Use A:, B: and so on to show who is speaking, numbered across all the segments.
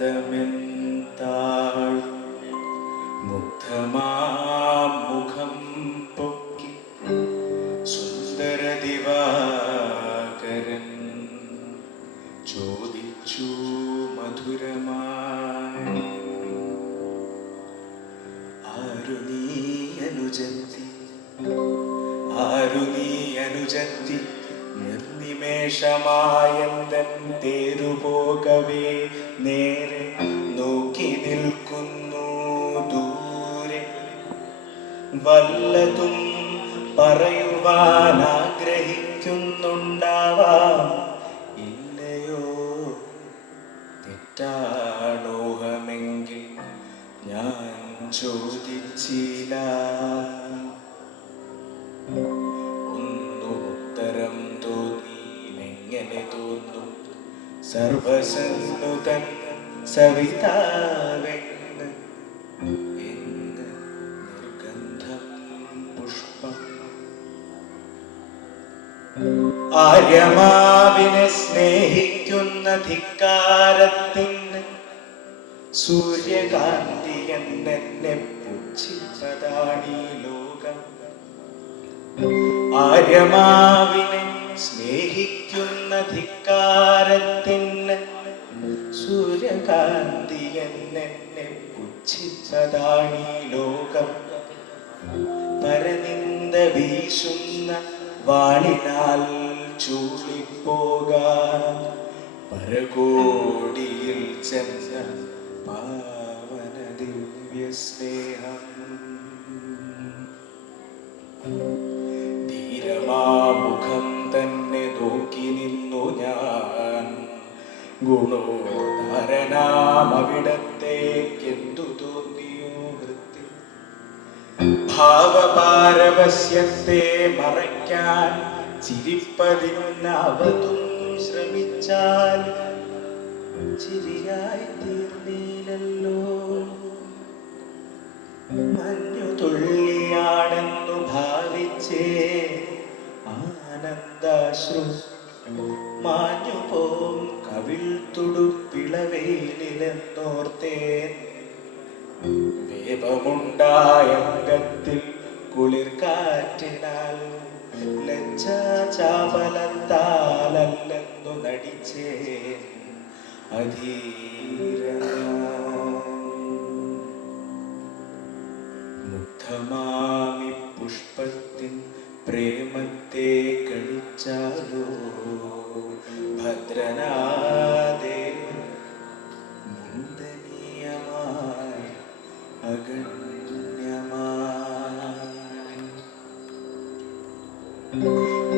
A: ആനന്ദമെന്താൾ മുഗ്ധമാം മുഖം പൊക്കി സുന്ദര ദിവാകരൻ ചോദിച്ചു മധുരമായി ആരു നീ അനുജത്തി ആരു നീ അനുജത്തി നിർനിമേഷമായന്തൻ തേരുപോകവേ. നേരെ നോക്കി നിൽക്കുന്നു ദൂരെ. വല്ലതും പറയുവാൻ സർവസന്നുതൻ സവിതാവെന്ന് ആര്യമാവിനെ സ്നേഹിക്കുന്ന ധിക്കാരത്തിന് സൂര്യകാന്തി എന്നെ പുച്ഛിച്ചതാണീ ലോകം. ആര്യമാവിനെ ധിക്കാരത്തിന് സൂര്യകാന്തി എന്നെ പുച്ഛിപ്പതാണീ ലോകം. പരനിന്ദ വീശുന്ന വാളിനാൽ ചൂളിപ്പോകാൻ പരകോടിയിൽ ചെന്ന പാവന ദിവ്യ സ്നേഹം ഗുണോദാരനാം അവിടത്തേക്കെന്തു തോന്നിയോ വൃത്തി ഭാവപാരവശ്യത്തെ മറയ്ക്കാൻ ചിരിപ്പതിനവതും ശ്രമിച്ചാൽ ചിരിയായി തീർന്നില്ലല്ലോ. മഞ്ഞു തുള്ളിയാണെന്നു ഭാവിച്ചേ ആനന്ദാശ്രു മാഞ്ഞു പോം കവിൾ തുടുപ്പിളവേലിലെന്നോർത്തേൻ. വേപമുണ്ടായ അംഗത്തിൽ കുളിർ കാറ്റിനാൽ ലജ്ജാചാപലത്താലല്ലെന്നു നടിച്ചേ അധീര മുഗ്ധമാമി പുഷ്പത്തിൻ പ്രേമത്തെ കണിച്ചാലോ ഭദ്രനാദേ നിന്ദനീയമായി അഗണ്യമായി.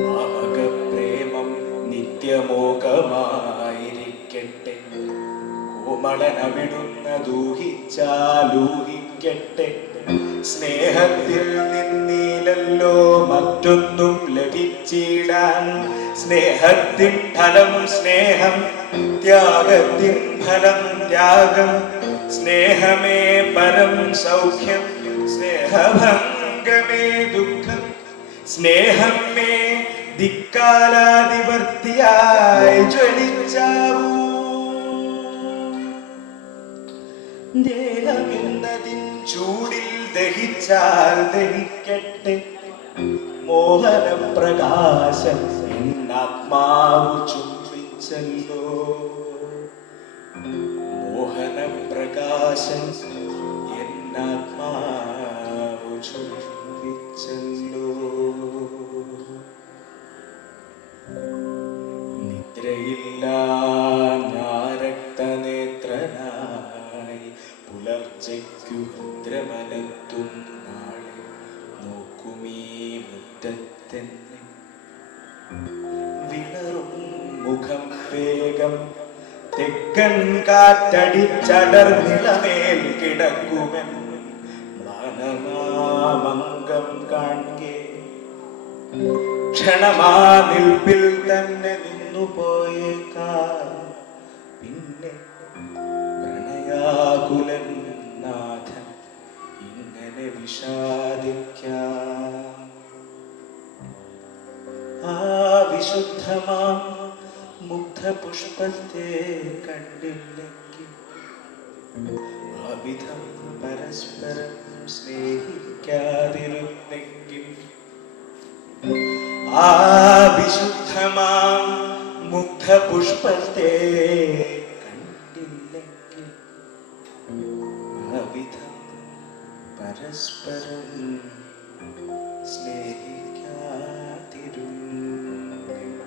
A: മാമകപ്രേമം നിത്യമോകമായിരിക്കട്ടെ കോമളനവിടുന്ന ദൂഹിച്ചാലൂഹിക്കട്ടെ. സ്നേഹത്തിൽ നിന്നീലല്ലോ മറ്റൊന്നും ലഭിച്ചിടാൻ സ്നേഹത്തിൻ ഫലം സ്നേഹം ത്യാഗത്തിൻ ഫലം ത്യാഗം. സ്നേഹമേ പരം സൗഖ്യം സ്നേഹഭംഗമേ ദുഃഖം. സ്നേഹം മേ ധിക്കാലാധിപർത്തിയായി ജ്വലിച്ചാവൂ. ദേഹമെന്നതിൻ ചൂടിൽ ദഹിച്ചാൽ ദഹിക്കട്ടെ. മോഹനപ്രകാശം എന്നാത്മാവ് ചുംബിച്ചല്ലോ മോഹന പ്രകാശം എന്നാത്മാവു ചുംബിച്ചല്ലോ നിദ്രയില്ല ഞാരക്തനേത്രനായി പുലർച്ചയ്ക്കു ഭദ്രമനത്തും നാളെ നോക്കുമീ മുറ്റത്തെന്നെ. വേഗം തെക്കൻ കാറ്റടിച്ചടർന്നിളമേൽ കിടക്കുമെൻ മാനമാമംഗം കാണേ ക്ഷണമാ നിൽപ്പിൽ തന്നെ നിന്നു പോയേക്കാം പിന്നെ പ്രണയാകുലൻ നാഥൻ ഇങ്ങനെ വിഷാദിക്കാം. ആ വിശുദ്ധമാം മുഗ്ധ പുഷ്പത്തെ കണ്ടില്ലെങ്കിൽ അവിധം പരസ്പരം സ്നേഹിക്കാതിരുന്നെങ്കിൽ ആ വിശുദ്ധമാം മുഗ്ധപുഷ്പത്തെ കണ്ടില്ലെങ്കിൽ അവിധം പരസ്പരം സ്നേഹിക്കാതിരുന്നെങ്കിൽ